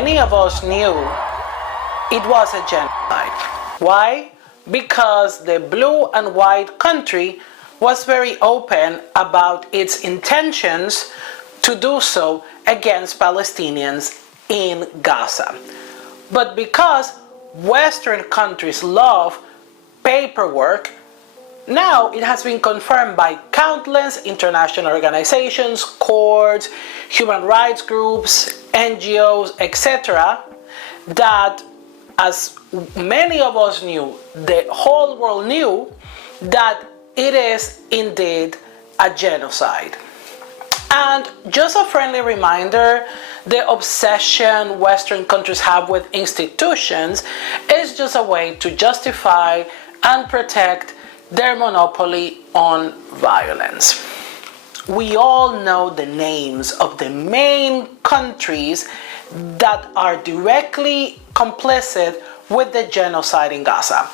many of us knew it was a genocide. Why? Because the blue and white country was very open about its intentions to do so against Palestinians in Gaza. But because Western countries love paperwork, now it has been confirmed by countless international organizations, courts, human rights groups, NGOs, etc., that, as many of us knew, the whole world knew, that it is indeed a genocide. And just a friendly reminder, the obsession Western countries have with institutions is just a way to justify and protect their monopoly on violence. We all know the names of the main countries that are directly complicit with the genocide in Gaza.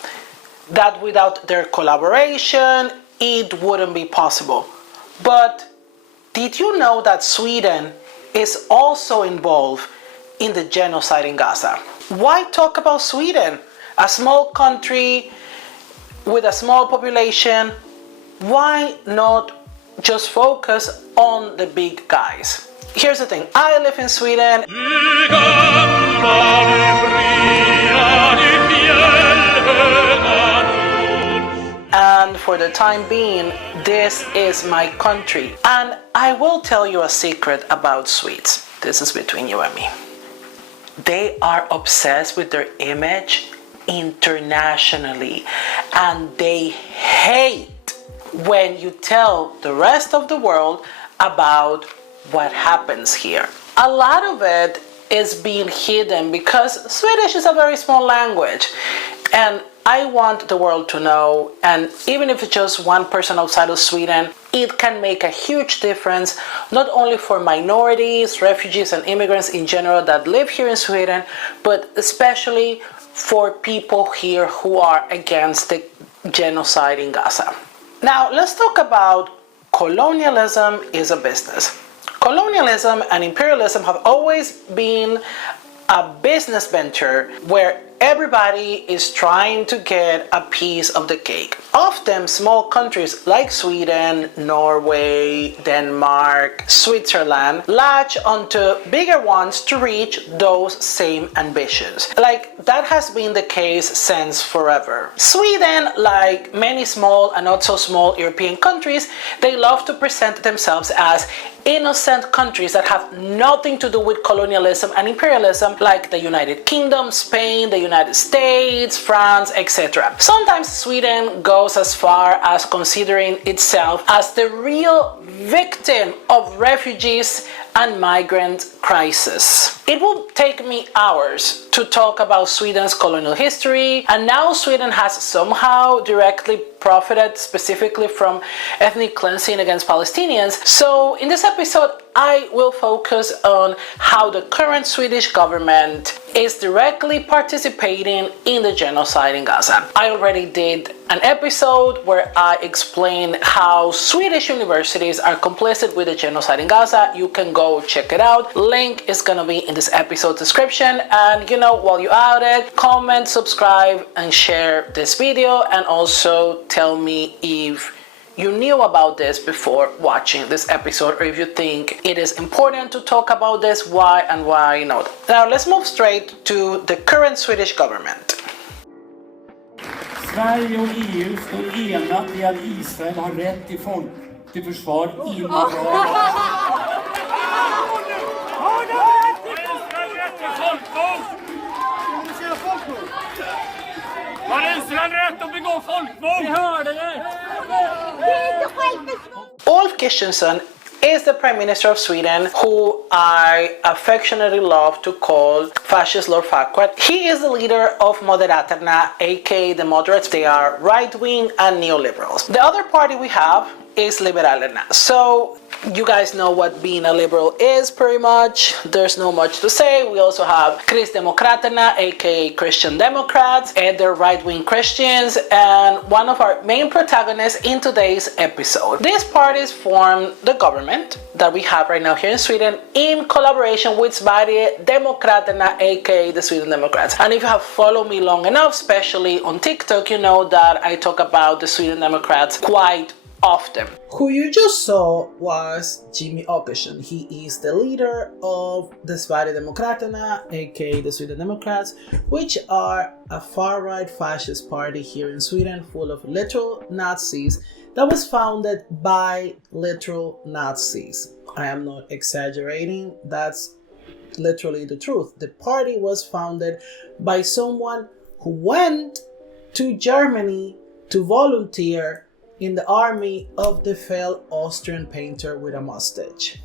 That without their collaboration, it wouldn't be possible. But did you know that Sweden is also involved in the genocide in Gaza? Why talk about Sweden? A small country with a small population. Why not just focus on the big guys? Here's the thing, I live in Sweden. And for the time being, this is my country. And I will tell you a secret about Swedes. This is between you and me. They are obsessed with their image internationally, and they hate when you tell the rest of the world about what happens here. A lot of it is being hidden because Swedish is a very small language, and I want the world to know, and even if it's just one person outside of Sweden, it can make a huge difference, not only for minorities, refugees, and immigrants in general that live here in Sweden, but especially for people here who are against the genocide in Gaza. Now, let's talk about colonialism is a business. Colonialism and imperialism have always been a business venture where everybody is trying to get a piece of the cake. Often small countries like Sweden, Norway, Denmark, Switzerland latch onto bigger ones to reach those same ambitions. Like that has been the case since forever. Sweden, like many small and not so small European countries, they love to present themselves as innocent countries that have nothing to do with colonialism and imperialism, like the United Kingdom, Spain, the United States, France, etc. Sometimes Sweden goes as far as considering itself as the real victim of refugees and migrant crisis. It will take me hours to talk about Sweden's colonial history, and now Sweden has somehow directly profited specifically from ethnic cleansing against Palestinians. So in this episode, I will focus on how the current Swedish government is directly participating in the genocide in Gaza. I already did an episode where I explained how Swedish universities are complicit with the genocide in Gaza. You can go check it out. Link is gonna be in this episode description. And you know, while you're at it, comment, subscribe, and share this video, and also tell me if you knew about this before watching this episode, or if you think it is important to talk about this, why and why not. Now let's move straight to the current Swedish government. Sverige och EU står enat i att Israel har rätt till försvar inom ramen. Har Israel rätt att begå folkmord? Vi hörde det! Ulf Kristersson is the Prime Minister of Sweden, who I affectionately love to call Fascist Lord Farquaad. He is the leader of Moderaterna, aka the moderates. They are right-wing and neoliberals. The other party we have is liberalena. So you guys know what being a liberal is pretty much. There's no much to say. We also have Kristdemokraterna, aka Christian Democrats, and they're right-wing Christians, and one of our main protagonists in today's episode. These parties form the government that we have right now here in Sweden in collaboration with Sverigedemokraterna, aka the Sweden Democrats. And if you have followed me long enough, especially on TikTok, you know that I talk about the Sweden Democrats quite often. Who you just saw was Jimmy Åkesson. He is the leader of the Sverigedemokraterna, aka the Sweden Democrats, which are a far-right fascist party here in Sweden full of literal Nazis that was founded by literal Nazis. I am not exaggerating, that's literally the truth. The party was founded by someone who went to Germany to volunteer in the army of the failed Austrian painter with a mustache.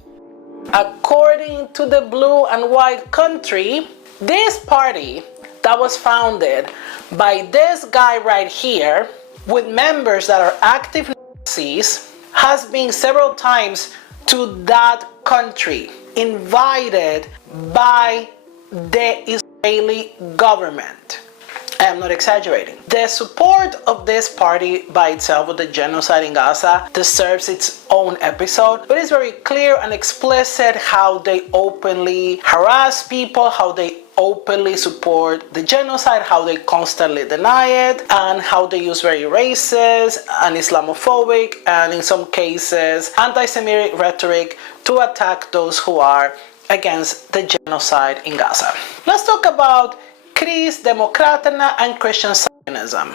According to the Blue and White Country, this party that was founded by this guy right here with members that are active Nazis has been several times to that country, invited by the Israeli government. I am not exaggerating. The support of this party by itself with the genocide in Gaza deserves its own episode, but it's very clear and explicit how they openly harass people, how they openly support the genocide, how they constantly deny it, and how they use very racist and Islamophobic and in some cases anti-Semitic rhetoric to attack those who are against the genocide in Gaza. Let's talk about Kristdemokraterna and Christian Zionism.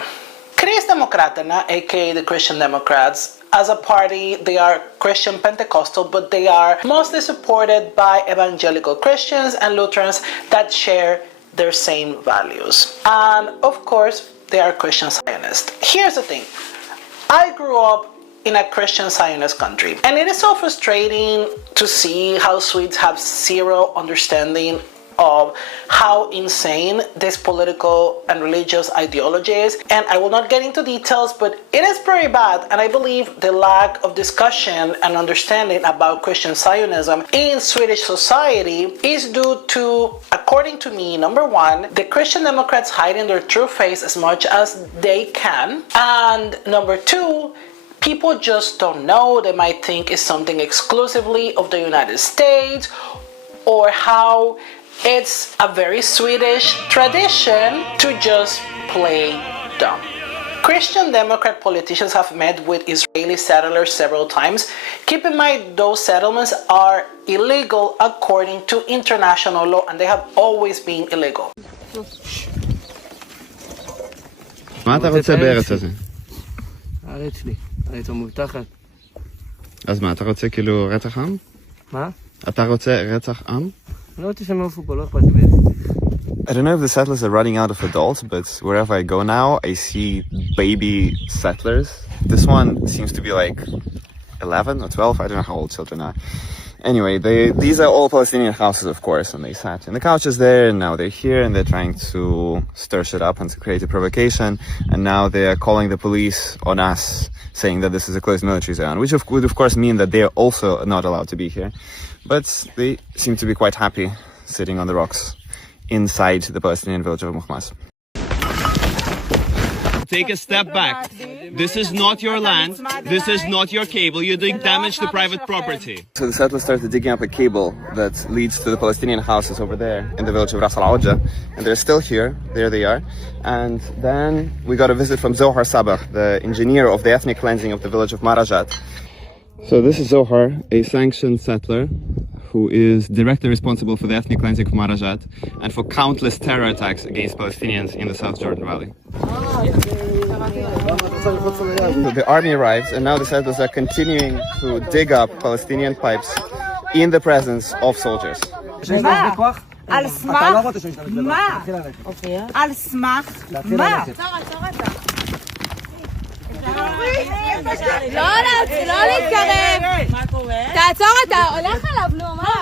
Kristdemokraterna, aka the Christian Democrats, as a party, they are Christian Pentecostal, but they are mostly supported by evangelical Christians and Lutherans that share their same values. And of course, they are Christian Zionists. Here's the thing. I grew up in a Christian Zionist country, and it is so frustrating to see how Swedes have zero understanding of how insane this political and religious ideology is. And I will not get into details, but it is pretty bad. And I believe the lack of discussion and understanding about Christian Zionism in Swedish society is due to, according to me, number one, the Christian Democrats hiding their true face as much as they can. And number two, people just don't know. They might think it's something exclusively of the United States, or how it's a very Swedish tradition to just play dumb. Christian Democrat politicians have met with Israeli settlers several times. Keep in mind, those settlements are illegal according to international law, and they have always been illegal. מה אתה רוצה בארץ הזה? הארץ שלי, הארץ המובטחת. אז מה, אתה רוצה כאילו רצח עם? מה? אתה רוצה רצח עם? אני לא רוצה שהם יעופו פה, לא אכפת לי בעצם. I don't know if the settlers are running out of adults, but wherever I go now, I see baby settlers. This one seems to be like 11 or 12, I don't know how old children are. Anyway, these are all Palestinian houses, of course, and they sat in the couches there, and now they're here, and they're trying to stir shit up and to create a provocation, and now they're calling the police on us, saying that this is a closed military zone, which would of course mean that they're also not allowed to be here. But they seem to be quite happy sitting on the rocks inside the Palestinian village of Muhmas. Take a step back. This is not your land. This is not your cable. You're doing damage to private property. So the settlers started digging up a cable that leads to the Palestinian houses over there in the village of Ras Al Awja, and they're still here. There they are. And then we got a visit from Zohar Sabah, the engineer of the ethnic cleansing of the village of Marajat. So this is Zohar, a sanctioned settler who is directly responsible for the ethnic cleansing of Marajat and for countless terror attacks against Palestinians in the South Jordan Valley. So the army arrives, and now the settlers are continuing to dig up Palestinian pipes in the presence of soldiers. על סמך מה? על סמך מה? לא להתקרב. תעצור, אתה הולך עליו, נו, מה?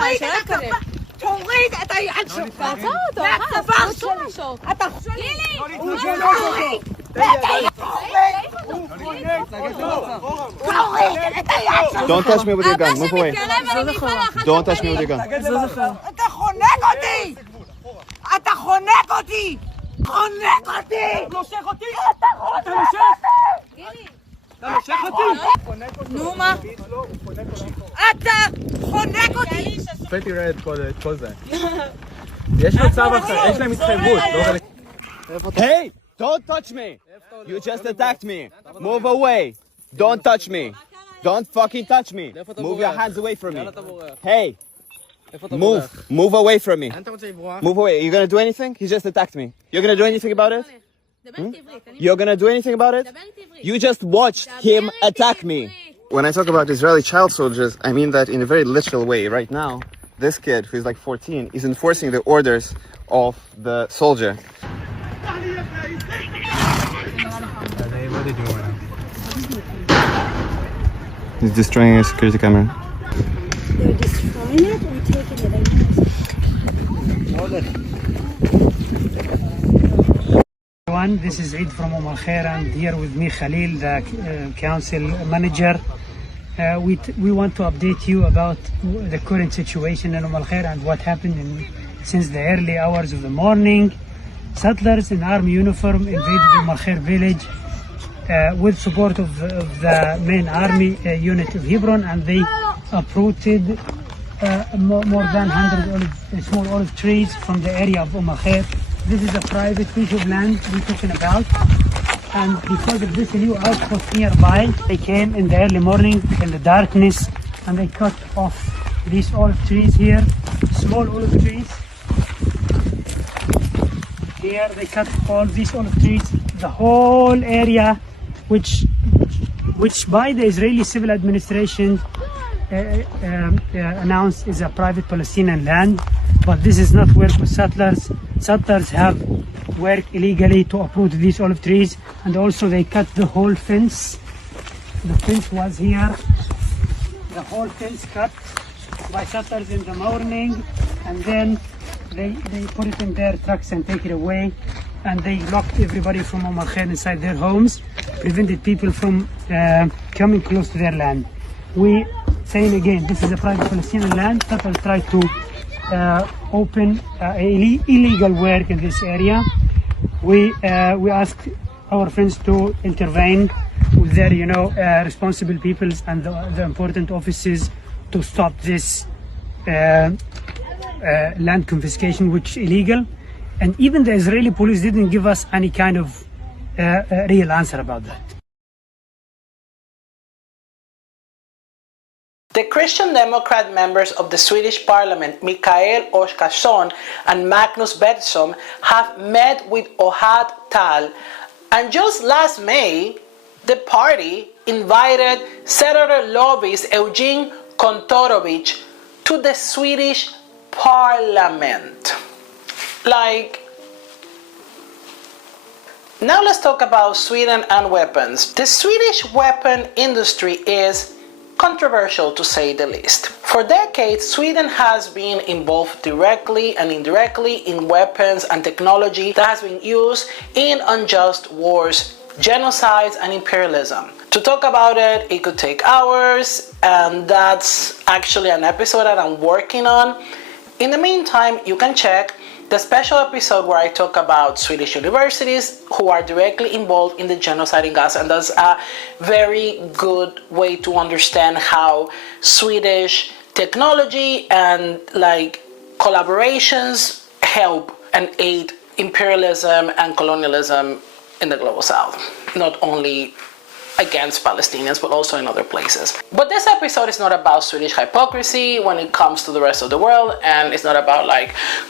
תוריד את היד שלך. תעצור אותו. מהצוואר שלו. אתה גילי. הוא תוריד. Don't touch me with your gun. Move away. מתקרב, אני מעיפה לך. Don't touch me with your gun. אתה חונק אותי! אתה חונק אותי! חונק אותי! אתה מושך אותי! אתה מושך אותי! נו מה? אתה חונק אותי! השופט יראה את כל זה. יש מצב אחר, יש להם התחייבות. Hey, don't touch me. You just attacked me. Move away. Don't touch me. Don't fucking touch me. Move your hands away from me. Hey, move away from me. Move away. Are you gonna do anything? He just attacked me. You're gonna do anything about it? You're gonna do anything about it? You just watched him attack me. When I talk about Israeli child soldiers, I mean that in a very literal way. Right now, this kid, who's like 14, is enforcing the orders of the soldier. What are they doing right now? He's destroying a security camera. They're destroying it or taking it out? This is Eid from Khair, and here with me Khalil, the council manager. We want to update you about the current situation in Khair and what happened since the early hours of the morning. Settlers in army uniform invaded Khair village with support of the main army unit of Hebron, and they uprooted more than 100 small olive trees from the area of Khair. This is a private piece of land we're talking about, and because of this new outpost nearby, they came in the early morning in the darkness and they cut off these olive trees here, small olive trees. Here they cut all these olive trees, the whole area, which by the Israeli civil administration announced is a private Palestinian land, but this is not work with settlers. Settlers have worked illegally to uproot these olive trees, and also they cut the whole fence. The fence was here, the whole fence cut by settlers in the morning, and then they put it in their trucks and take it away, and they locked everybody from Khair inside their homes, prevented people from coming close to their land. We saying again, this is a private Palestinian land. Settlers try to open illegal work in this area. We ask our friends to intervene with their, responsible peoples and the important offices to stop this land confiscation, which is illegal. And even the Israeli police didn't give us any kind of real answer about that. The Christian Democrat members of the Swedish parliament, Mikael Oscarsson and Magnus Bergström, have met with Ohad Tal, and just last May, the party invited Senator lobbyist Eugene Kontorovich to the Swedish parliament. Now let's talk about Sweden and weapons. The Swedish weapon industry is controversial to say the least. For decades, Sweden has been involved directly and indirectly in weapons and technology that has been used in unjust wars, genocides, and imperialism. To talk about it, it could take hours, and that's actually an episode that I'm working on. In the meantime, you can check the special episode where I talk about Swedish universities who are directly involved in the genocide in Gaza, and that's a very good way to understand how Swedish technology and collaborations help and aid imperialism and colonialism in the global south, not only against Palestinians but also in other places. But this episode is not about Swedish hypocrisy when it comes to the rest of the world, and it's not about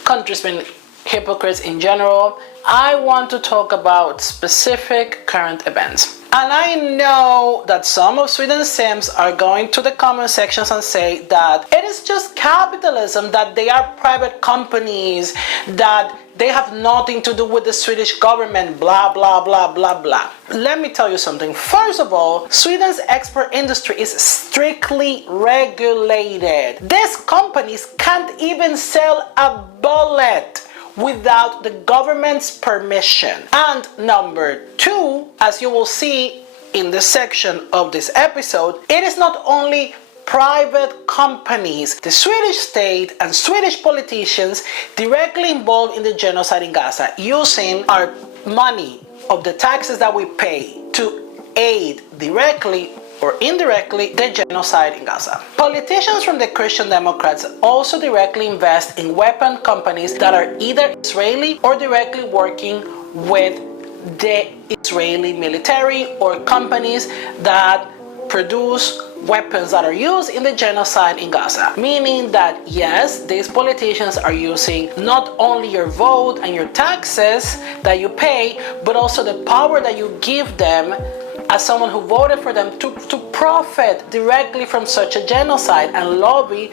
countries being hypocrites in general. I want to talk about specific current events. And I know that some of Sweden's Sims are going to the comment sections and say that it is just capitalism, that they are private companies, that they have nothing to do with the Swedish government, blah, blah, blah, blah, blah. Let me tell you something. First of all, Sweden's export industry is strictly regulated. These companies can't even sell a bullet without the government's permission. And number two, as you will see in this section of this episode, it is not only private companies, the Swedish state and Swedish politicians directly involved in the genocide in Gaza, using our money of the taxes that we pay to aid directly or indirectly the genocide in Gaza. Politicians from the Christian Democrats also directly invest in weapon companies that are either Israeli or directly working with the Israeli military, or companies that produce weapons that are used in the genocide in Gaza. Meaning that yes, these politicians are using not only your vote and your taxes that you pay, but also the power that you give them as someone who voted for them to profit directly from such a genocide and lobby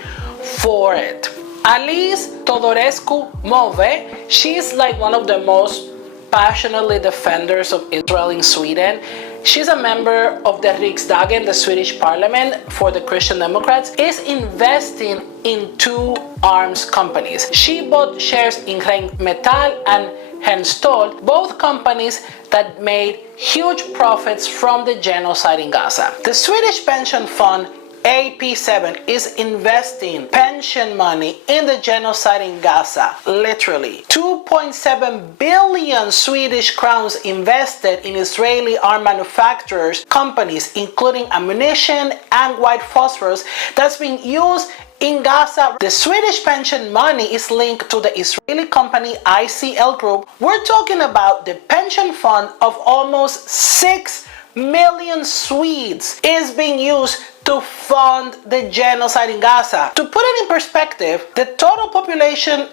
for it. Alice Todorescu Move, she's like one of the most passionately defenders of Israel in Sweden. She's a member of the Riksdagen, the Swedish parliament for the Christian Democrats, is investing in two arms companies. She bought shares in Rheinmetall and Hensoldt, both companies that made huge profits from the genocide in Gaza. The Swedish pension fund AP7 is investing pension money in the genocide in Gaza. Literally 2.7 billion Swedish crowns invested in Israeli arm manufacturers companies, including ammunition and white phosphorus that's being used in Gaza. The Swedish pension money is linked to the Israeli company ICL Group. We're talking about the pension fund of almost 6 million Swedes is being used to fund the genocide in Gaza. To put it in perspective, the total population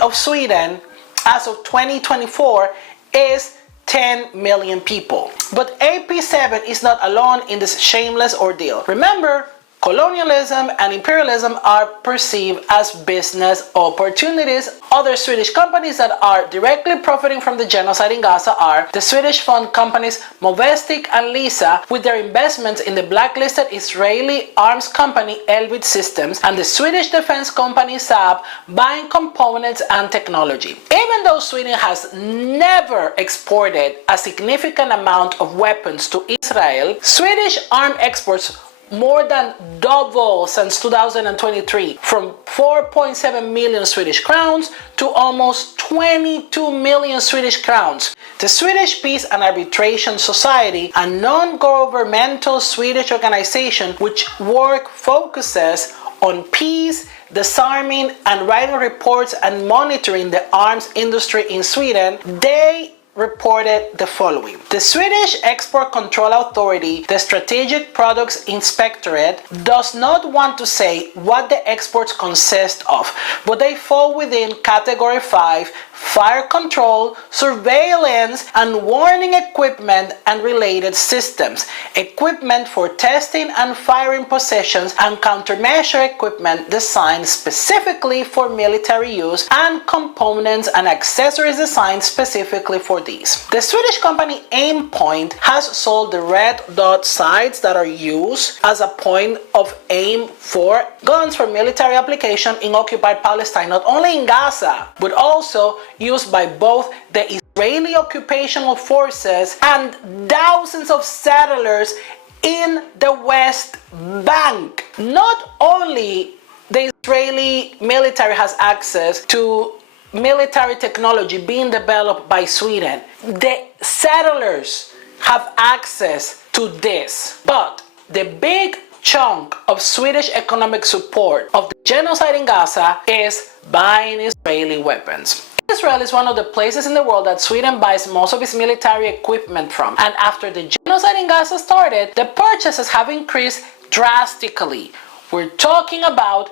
of Sweden as of 2024 is 10 million people. But AP7 is not alone in this shameless ordeal. Remember, colonialism and imperialism are perceived as business opportunities. Other Swedish companies that are directly profiting from the genocide in Gaza are the Swedish fund companies Movestic and Lisa, with their investments in the blacklisted Israeli arms company Elbit Systems, and the Swedish defense company Saab, buying components and technology. Even though Sweden has never exported a significant amount of weapons to Israel, Swedish arm exports more than double since 2023, from 4.7 million Swedish crowns to almost 22 million Swedish crowns. The Swedish Peace and Arbitration Society, a non-governmental Swedish organization which focuses on peace, disarming, and writing reports and monitoring the arms industry in Sweden, they reported the following. The Swedish Export Control Authority, the Strategic Products Inspectorate, does not want to say what the exports consist of, but they fall within Category 5, fire control, surveillance, and warning equipment and related systems, equipment for testing and firing positions, and countermeasure equipment designed specifically for military use, and components and accessories designed specifically for these. The Swedish company Aimpoint has sold the red dot sights that are used as a point of aim for guns for military application in occupied Palestine, not only in Gaza, but also used by both the Israeli occupational forces and thousands of settlers in the West Bank. Not only the Israeli military has access to military technology being developed by Sweden, the settlers have access to this. But the big chunk of Swedish economic support of the genocide in Gaza is buying Israeli weapons. Israel is one of the places in the world that Sweden buys most of its military equipment from. And after the genocide in Gaza started, the purchases have increased drastically. We're talking about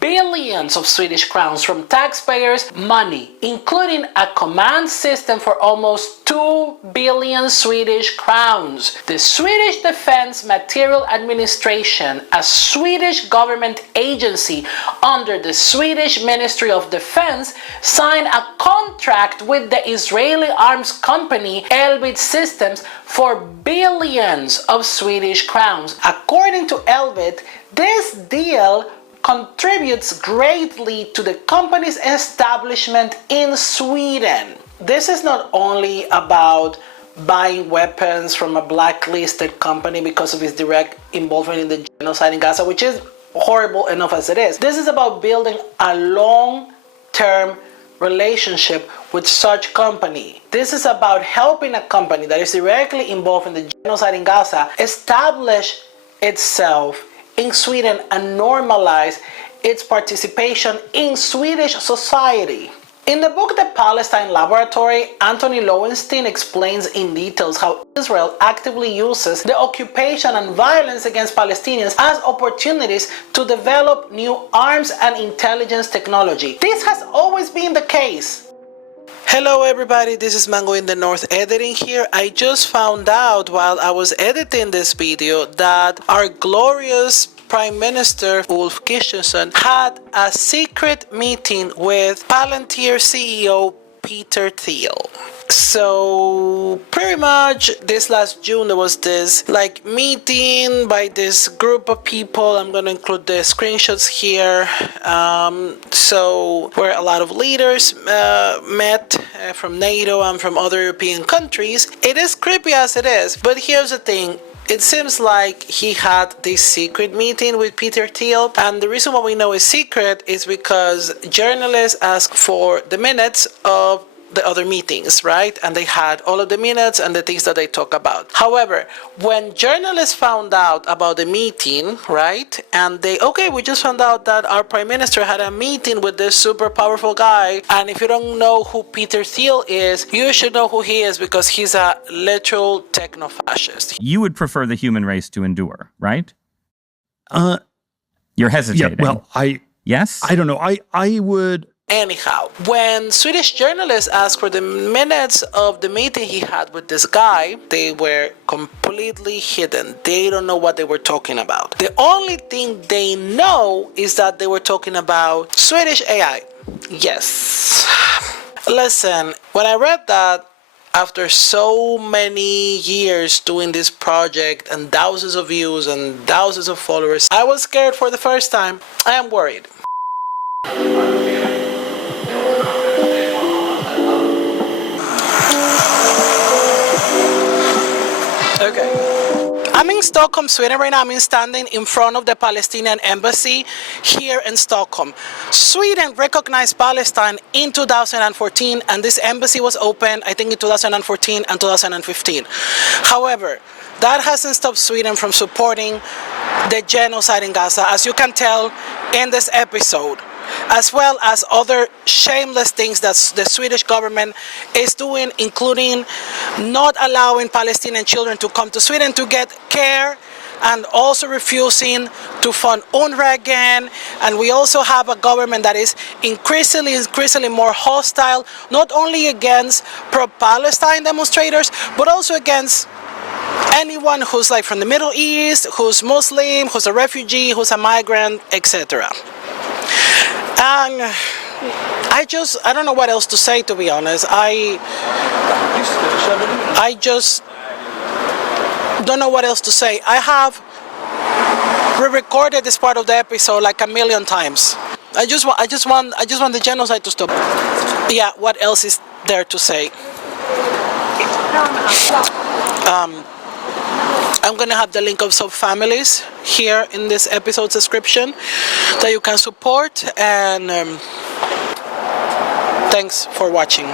billions of Swedish crowns from taxpayers' money, including a command system for almost 2 billion Swedish crowns. The Swedish Defense Material Administration, a Swedish government agency under the Swedish Ministry of Defense, signed a contract with the Israeli arms company Elbit Systems for billions of Swedish crowns. According to Elbit, this deal contributes greatly to the company's establishment in Sweden. This is not only about buying weapons from a blacklisted company because of his direct involvement in the genocide in Gaza, which is horrible enough as it is. This is about building a long-term relationship with such company. This is about helping a company that is directly involved in the genocide in Gaza establish itself in Sweden and normalize its participation in Swedish society. In the book The Palestine Laboratory, Anthony Lowenstein explains in details how Israel actively uses the occupation and violence against Palestinians as opportunities to develop new arms and intelligence technology. This has always been the case. Hello everybody, this is Mango in the North editing here. I just found out while I was editing this video that our glorious Prime Minister Ulf Kristersson had a secret meeting with Palantir CEO Peter Thiel. So pretty much this last June there was this meeting by this group of people. I'm gonna include the screenshots here. So where a lot of leaders met from NATO and from other European countries. It is creepy as it is, but here's the thing. It seems like he had this secret meeting with Peter Thiel, and the reason why we know it's secret is because journalists asked for the minutes of the other meetings, right? And they had all of the minutes and the things that they talk about. However, when journalists found out about the meeting, right? And we just found out that our Prime Minister had a meeting with this super powerful guy. And if you don't know who Peter Thiel is, you should know who he is because he's a literal techno-fascist. You would prefer the human race to endure, right? You're hesitating. Yeah, well, Yes? I don't know. I would... Anyhow, when Swedish journalists asked for the minutes of the meeting he had with this guy, they were completely hidden. They don't know what they were talking about. The only thing they know is that they were talking about Swedish AI. Yes. Listen, when I read that, after so many years doing this project and thousands of views and thousands of followers, I was scared for the first time. I am worried. Okay. I'm in Stockholm, Sweden right now. I'm standing in front of the Palestinian embassy here in Stockholm. Sweden recognized Palestine in 2014, and this embassy was opened, I think, in 2014 and 2015. However, that hasn't stopped Sweden from supporting the genocide in Gaza, as you can tell in this episode, as well as other shameless things that the Swedish government is doing, including not allowing Palestinian children to come to Sweden to get care, and also refusing to fund UNRWA again. And we also have a government that is increasingly more hostile, not only against pro-Palestine demonstrators, but also against anyone who's from the Middle East, who's Muslim, who's a refugee, who's a migrant, etc. And I don't know what else to say, to be honest. I just don't know what else to say. I have re-recorded this part of the episode a million times. I just want the genocide to stop. Yeah, what else is there to say? I'm gonna have the link of some families here in this episode's description that you can support, and thanks for watching.